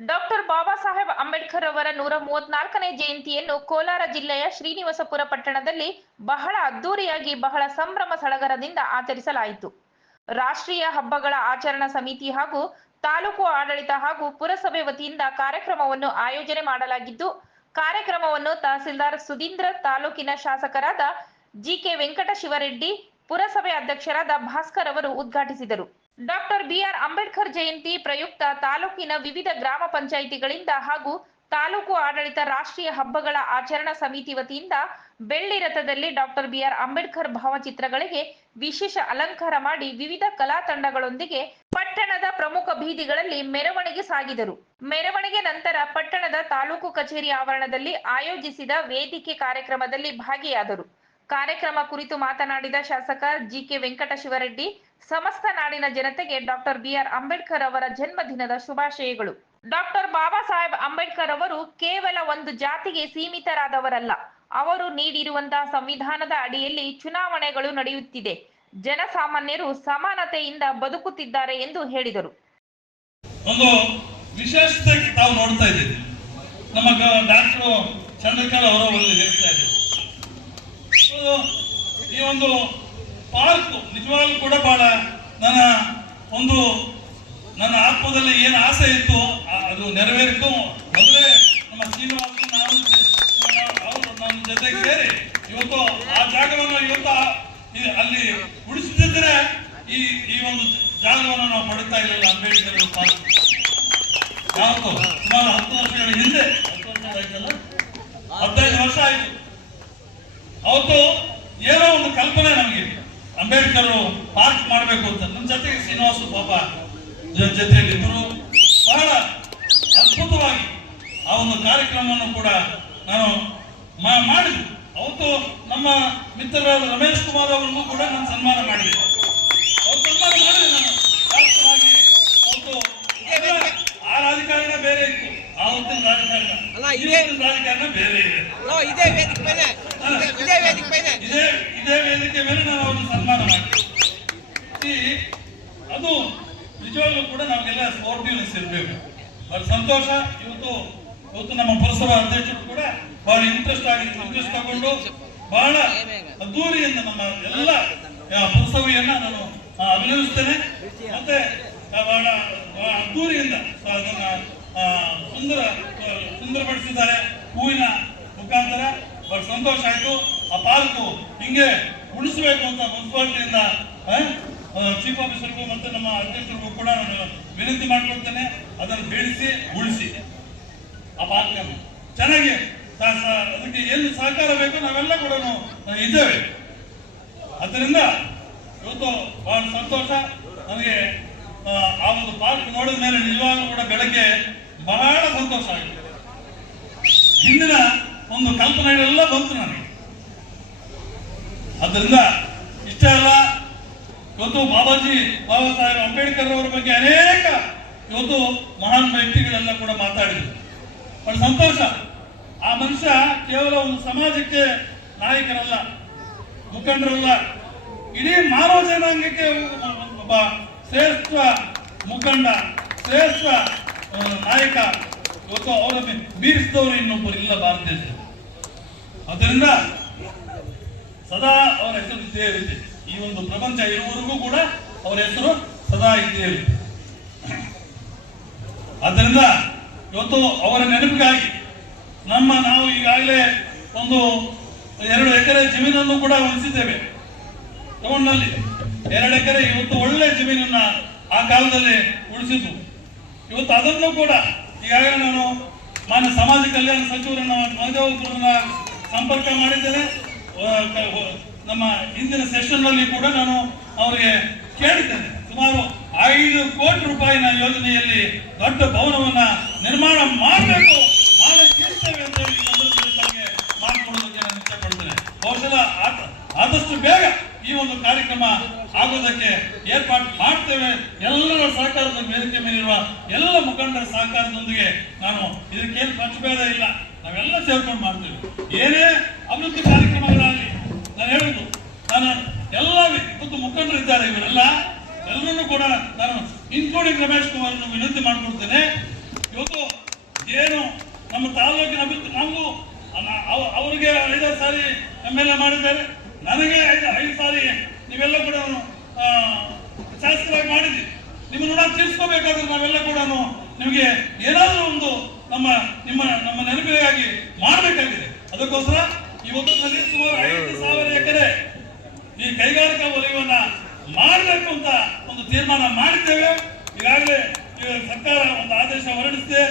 Doctor Baba Saheb Ambedkar ಅವರ ನೂರ ಮೂವತ್ನಾಲ್ಕನೇ ಜಯಂತಿಯನ್ನು ಕೋಲಾರ ಜಿಲ್ಲೆಯ ಶ್ರೀನಿವಾಸಪುರ ಪಟ್ಟಣದಲ್ಲಿ ಬಹಳ ಅದ್ದೂರಿಯಾಗಿ, ಬಹಳ ಸಂಭ್ರಮ ಸಡಗರದಿಂದ ಆಚರಿಸಲಾಯಿತು. ರಾಷ್ಟ್ರೀಯ ಹಬ್ಬಗಳ ಆಚರಣಾ ಸಮಿತಿ ಹಾಗೂ ತಾಲೂಕು ಆಡಳಿತ ಹಾಗೂ ಪುರಸಭೆ ವತಿಯಿಂದ ಕಾರ್ಯಕ್ರಮವನ್ನು ಆಯೋಜನೆ ಮಾಡಲಾಗಿದ್ದು, ಕಾರ್ಯಕ್ರಮವನ್ನು ತಹಸೀಲ್ದಾರ್ ಸುಧೀಂದ್ರ, ತಾಲೂಕಿನ ಶಾಸಕರಾದ ಜಿಕೆ ವೆಂಕಟ ಶಿವರೆಡ್ಡಿ ಪುರಸಭೆ ಅಧ್ಯಕ್ಷರಾದ ಭಾಸ್ಕರ್ ಅವರು ಉದ್ಘಾಟಿಸಿದರು. ಡಾಕ್ಟರ್ ಬಿಆರ್ ಅಂಬೇಡ್ಕರ್ ಜಯಂತಿ ಪ್ರಯುಕ್ತ ತಾಲೂಕಿನ ವಿವಿಧ ಗ್ರಾಮ ಪಂಚಾಯಿತಿಗಳಿಂದ ಹಾಗೂ ತಾಲೂಕು ಆಡಳಿತ ರಾಷ್ಟ್ರೀಯ ಹಬ್ಬಗಳ ಆಚರಣಾ ಸಮಿತಿ ವತಿಯಿಂದ ಬೆಳ್ಳಿ ರಥದಲ್ಲಿ ಡಾಕ್ಟರ್ ಬಿಆರ್ ಅಂಬೇಡ್ಕರ್ ಭಾವಚಿತ್ರಗಳಿಗೆ ವಿಶೇಷ ಅಲಂಕಾರ ಮಾಡಿ ವಿವಿಧ ಕಲಾ ತಂಡಗಳೊಂದಿಗೆ ಪಟ್ಟಣದ ಪ್ರಮುಖ ಬೀದಿಗಳಲ್ಲಿ ಮೆರವಣಿಗೆ ಸಾಗಿದರು. ಮೆರವಣಿಗೆ ನಂತರ ಪಟ್ಟಣದ ತಾಲೂಕು ಕಚೇರಿ ಆವರಣದಲ್ಲಿ ಆಯೋಜಿಸಿದ ವೇದಿಕೆ ಕಾರ್ಯಕ್ರಮದಲ್ಲಿ ಭಾಗಿಯಾದರು. ಕಾರ್ಯಕ್ರಮ ಕುರಿತು ಮಾತನಾಡಿದ ಶಾಸಕ ಜಿಕೆ ವೆಂಕಟ ಶಿವರೆಡ್ಡಿ ಸಮಸ್ತ ನಾಡಿನ ಜನತೆಗೆ ಡಾಕ್ಟರ್ ಬಿಆರ್ ಅಂಬೇಡ್ಕರ್ ಅವರ ಜನ್ಮದಿನದ ಶುಭಾಶಯಗಳು. ಡಾಕ್ಟರ್ ಬಾಬಾ ಸಾಹೇಬ್ ಅಂಬೇಡ್ಕರ್ ಅವರು ಕೇವಲ ಒಂದು ಜಾತಿಗೆ ಸೀಮಿತರಾದವರಲ್ಲ, ಅವರು ನೀಡಿರುವಂತಹ ಸಂವಿಧಾನದ ಅಡಿಯಲ್ಲಿ ಚುನಾವಣೆಗಳು ನಡೆಯುತ್ತಿದೆ. ಜನಸಾಮಾನ್ಯರು ಸಮಾನತೆಯಿಂದ ಬದುಕುತ್ತಿದ್ದಾರೆ ಎಂದು ಹೇಳಿದರು. ಒಂದು ವಿಶೇಷತೆ ತಾವು ನೋಡ್ತಾ ಇದ್ದೀವಿ. ನಮ್ಮ ಡಾಕ್ಟರ್ ಅವರು ಹೇಳ್ತಾ ಅದು ಈ ಒಂದು ಪಾರ್ಕ್ ನಿಜವಾಗ್ಲೂ ಕೂಡ ಬಹಳ ನನ್ನ ಒಂದು, ನನ್ನ ಆತ್ಮದಲ್ಲಿ ಏನು ಆಸೆ ಇತ್ತು ಅದು ನೆರವೇರಿತು. ಮೊದಲೇ ನಮ್ಮ ಶ್ರೀನಿವಾಸ ನಾವು ಅವರು ನನ್ನ ಜೊತೆಗೆ ಸೇರಿ ಇವತ್ತು ಆ ಜಾಗವನ್ನು ಇವತ್ತು ಅಲ್ಲಿ ಉಳಿಸಿದ್ರೆ ಈ ಈ ಒಂದು ಜಾಗವನ್ನು ನಾವು ಪಡುತ್ತಾ ಇರಲಿಲ್ಲ ಅಂಬೇಡ್ಕರ್ ಪಾರ್ಕ್ ಯಾವತ್ತು? ಸುಮಾರು ಹತ್ತು ವರ್ಷಗಳ ಹಿಂದೆ, ಹತ್ತು ವರ್ಷ ಆಯ್ತಲ್ಲ? ಹದಿನೈದು ವರ್ಷ ಆಯ್ತು. ಅವತ್ತು ಏನೋ ಒಂದು ಕಲ್ಪನೆ ನಮಗೆ. ಅಂಬೇಡ್ಕರ್ ಪಾರ್ಕ್ ಮಾಡಬೇಕು ಅಂತ. ನನ್ನ ಜೊತೆಗೆ ಶ್ರೀನಿವಾಸ ಪಾಪ ಜೊತೆಗೆ ಜೊತೆಯಲ್ಲಿದ್ದರು. ಬಹಳ ಅದ್ಭುತವಾಗಿ ಆ ಒಂದು ಕಾರ್ಯಕ್ರಮವನ್ನು ಕೂಡ ನಾನು ಮಾಡಿದ್ವಿ ಅವತ್ತು ನಮ್ಮ ಮಿತ್ರರಾದ ರಮೇಶ್ ಕುಮಾರ್ ಅವರಿಗೂ ಕೂಡ ನಾನು ಸನ್ಮಾನ ಮಾಡಿದೆ. ಸನ್ಮಾನ ಮಾಡಿದೆ ನಾನು ಅವತ್ತು ಆ ರಾಜಕಾರಣ ಬೇರೆ ಇತ್ತು. ಆವತ್ತಿನ ರಾಜಕಾರಣ. ಇವತ್ತಿನ ರಾಜಕಾರಣ ಬೇರೆ ಇದೇ- ಇದೇ ವೇದಿಕೆ ಮೇಲೆ ಇದೇ ವೇದಿಕೆ ಮೇಲೆ ನಾವು ಅವ್ರನ್ನ ಸನ್ಮಾನ ಈ ಅದು ನಿಜವಾಗ್ಲೂ ಕೂಡ ನಮಗೆಲ್ಲ ಸ್ಪೋರ್ಟಿವ್ನೆಸ್ ಇರಬೇಕು. ಬಹಳ ಸಂತೋಷ. ಇವತ್ತು ಇವತ್ತು ನಮ್ಮ ಪುರಸಭಾ ಅಧ್ಯಕ್ಷರು ಕೂಡ ಬಹಳ ಇಂಟ್ರೆಸ್ಟ್ ಆಗಿ ಇಂಟ್ರೆಸ್ಟ್ ತಗೊಂಡು ಬಹಳ ಅದ್ದೂರಿಯಿಂದ ನಮ್ಮ ಎಲ್ಲ ಪುರಸಭೆಯನ್ನ ನಾನು ಅಭಿನಂದಿಸ್ತೇನೆ. ಮತ್ತೆ ಬಹಳ ಅದ್ದೂರಿಯಿಂದ ಅದನ್ನ ಸುಂದರ, ಸುಂದರಪಡಿಸಿದ್ದಾರೆ. ಹೂವಿನ ಮುಖಾಂತರ. ಬಹಳ ಸಂತೋಷ ಆಯ್ತು. ಆ ಪಾರ್ಕು ಹಿಂಗೆ ಉಳಿಸಬೇಕು ಅಂತ ಮುನ್ಸಿಪಾಲಿಟಿಯಿಂದ ಚೀಫ್ ಆಫೀಸರ್ಗೂ ಮತ್ತು ನಮ್ಮ ಅಧ್ಯಕ್ಷರಿಗೂ ಕೂಡ ನಾನು ವಿನಂತಿ ಮಾಡ್ಕೊಳ್ತೇನೆ. ಅದನ್ನು ಬೆಳೆಸಿ ಉಳಿಸಿ. ಆ ಪಾರ್ಕನ್ನು ಚೆನ್ನಾಗಿ. ಅದಕ್ಕೆ ಏನು ಸಹಕಾರ ಬೇಕು ನಾವೆಲ್ಲ ಕೂಡ ಇದ್ದೇವೆ. ಅದರಿಂದ ಇವತ್ತು ಬಹಳ ಸಂತೋಷ. ನನಗೆ, ಆ ಒಂದು ಪಾರ್ಕ್ ನೋಡಿದ ಮೇಲೆ ನಿಜವಾಗ್ಲೂ ಕೂಡ ಬೆಳಗ್ಗೆ ಬಹಳ ಸಂತೋಷ ಆಗಿದೆ ಹಿಂದಿನ ಒಂದು ಕಲ್ಪನೆಗಳೆಲ್ಲ ಬಂತು ನನಗೆ. ಅದರಿಂದ ಇಷ್ಟೇ ಅಲ್ಲ, ಇವತ್ತು ಬಾಬಾಜಿ, ಬಾಬಾ ಸಾಹೇಬ್ ಅಂಬೇಡ್ಕರ್ ಅವರ ಬಗ್ಗೆ ಅನೇಕ ಇವತ್ತು ಮಹಾನ್ ವ್ಯಕ್ತಿಗಳೆಲ್ಲ ಕೂಡ ಮಾತಾಡಿದ್ರು. ಬಹಳ ಸಂತೋಷ, ಆ ಮನುಷ್ಯ ಕೇವಲ ಒಂದು ಸಮಾಜಕ್ಕೆ ನಾಯಕರಲ್ಲ ಮುಖಂಡರಲ್ಲ, ಇಡೀ ಮಾನವ ಜನಾಂಗಕ್ಕೆ ಒಬ್ಬ ಶ್ರೇಷ್ಠ ಮುಖಂಡ, ಶ್ರೇಷ್ಠ ನಾಯಕ ಇವತ್ತು ಅವರ ಮೀರಿಸಿದವರು ಇನ್ನೊಬ್ಬರು ಇಲ್ಲ ಭಾರತ ದೇಶ ಅದರಿಂದ ಸದಾ ಅವರ ಹೆಸರು ಇದ್ದೇ ಇರುತ್ತೆ. ಈ ಒಂದು ಪ್ರಪಂಚ ಇರುವವರೆಗೂ ಕೂಡ ಅವರ ಹೆಸರು ಸದಾ ಇದ್ದೇ ಇರುತ್ತೆ. ಆದ್ದರಿಂದ ಇವತ್ತು ಅವರ ನೆನಪಿಗಾಗಿ ನಮ್ಮ ನಾವು ಈಗಾಗಲೇ ಒಂದು ಎರಡು ಎಕರೆ ಜಮೀನನ್ನು ಕೂಡ ಉಳಿಸಿದ್ದೇವೆ. ತಗೊಂಡಲ್ಲಿ ಎರಡು ಎಕರೆ ಇವತ್ತು ಒಳ್ಳೆ ಜಮೀನನ್ನ ಆ ಕಾಲದಲ್ಲಿ ಉಳಿಸಿತು ಇವತ್ತು ಅದನ್ನು ಕೂಡ ಈಗಾಗಲೇ ನಾನು ಮಾನ್ಯ ಸಮಾಜ ಕಲ್ಯಾಣ ಸಚಿವರನ್ನ ಮಹದೇವರನ್ನ ಸಂಪರ್ಕ ಮಾಡಿದ್ದೇನೆ. ನಮ್ಮ ಹಿಂದಿನ ಸೆಷನ್ನಲ್ಲಿ ಕೂಡ ನಾನು ಅವರಿಗೆ ಕೇಳಿದ್ದೇನೆ. ಸುಮಾರು ಐದು ಕೋಟಿ ರೂಪಾಯಿನ ಯೋಜನೆಯಲ್ಲಿ ದೊಡ್ಡ ಭವನವನ್ನ ನಿರ್ಮಾಣ ಮಾಡಬೇಕು ಮಾಡಿರ್ತೇವೆ ಅಂತ ಹೇಳಿ ಮಾಡಿಕೊಡೋದಕ್ಕೆ ನಾನು ಇಷ್ಟಪಡ್ತೇನೆ. ಬಹುಶಃ ಆದ- ಆದಷ್ಟು ಬೇಗ ಈ ಒಂದು ಕಾರ್ಯಕ್ರಮ ಆಗೋದಕ್ಕೆ ಏರ್ಪಾಡು ಮಾಡ್ತೇವೆ. ಎಲ್ಲರ ಸಹಕಾರದ ವೇದಿಕೆ ಮೇಲಿರುವ ಎಲ್ಲ ಮುಖಂಡರ ಸಹಕಾರದೊಂದಿಗೆ ನಾನು ಇದಕ್ಕೇನು ಪಕ್ಷಭೇದ ಇಲ್ಲ. ನಾವೆಲ್ಲ ಸೇರ್ಕೊಂಡು ಮಾಡ್ತೇವೆ. ಏನೇ ಅಭಿವೃದ್ಧಿ ಹೇಳುದು ನಾನು ಎಲ್ಲ ಇವತ್ತು ಮುಖಂಡರಿದ್ದಾರೆ ಇವರೆಲ್ಲ. ಎಲ್ಲರೂ ಕೂಡ ನಾನು ಇನ್ಕ್ಲೂಡಿಂಗ್ ರಮೇಶ್ ಕುಮಾರ್ ವಿನಂತಿ ಮಾಡ್ಕೊಡ್ತೇನೆ. ಇವತ್ತು ಏನು ನಮ್ಮ ತಾಲೂಕಿನ ಅಭಿವೃದ್ಧಿ ಅವ- ಅವರಿಗೆ ಐದಾರು ಸಾರಿ ಎಂ ಎಲ್ ಎ ಮಾಡಿದ್ದಾರೆ. ನನಗೆ ಐದು ಐದು ಸಾರಿ ನೀವೆಲ್ಲ ಕೂಡ ಶಾಸಕರಾಗಿ ಮಾಡಿದ್ವಿ ನಿಮ್ಮ ನೋಡ ತಿಳಿಸ್ಕೋಬೇಕಾದ್ರೆ ನಾವೆಲ್ಲ ಕೂಡ ನಿಮಗೆ ಏನಾದರೂ ಒಂದು ನಮ್ಮ, ನಿಮ್ಮ, ನಮ್ಮ ನೆನಪಿಗಾಗಿ ಮಾಡಬೇಕಾಗಿದೆ. ಅದಕ್ಕೋಸ್ಕರ ಇವತ್ತು ಸುಮಾರು ಐದು ಸಾವಿರ ಎಕರೆ ಈ ಕೈಗಾರಿಕಾ ವಲಯವನ್ನ ಮಾಡಬೇಕು ಅಂತ ಒಂದು ತೀರ್ಮಾನ ಮಾಡಿದ್ದೇವೆ. ಈಗಾಗಲೇ ಸರ್ಕಾರ ಒಂದು ಆದೇಶ ಹೊರಡಿಸಿದೆ.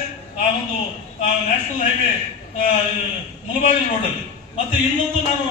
ಆ ಒಂದು ನ್ಯಾಷನಲ್ ಹೈವೇ ಮುಳಬಾಗಿಲು ರೋಡಲ್ಲಿ. ಮತ್ತೆ ಇನ್ನೊಂದು ನಾನು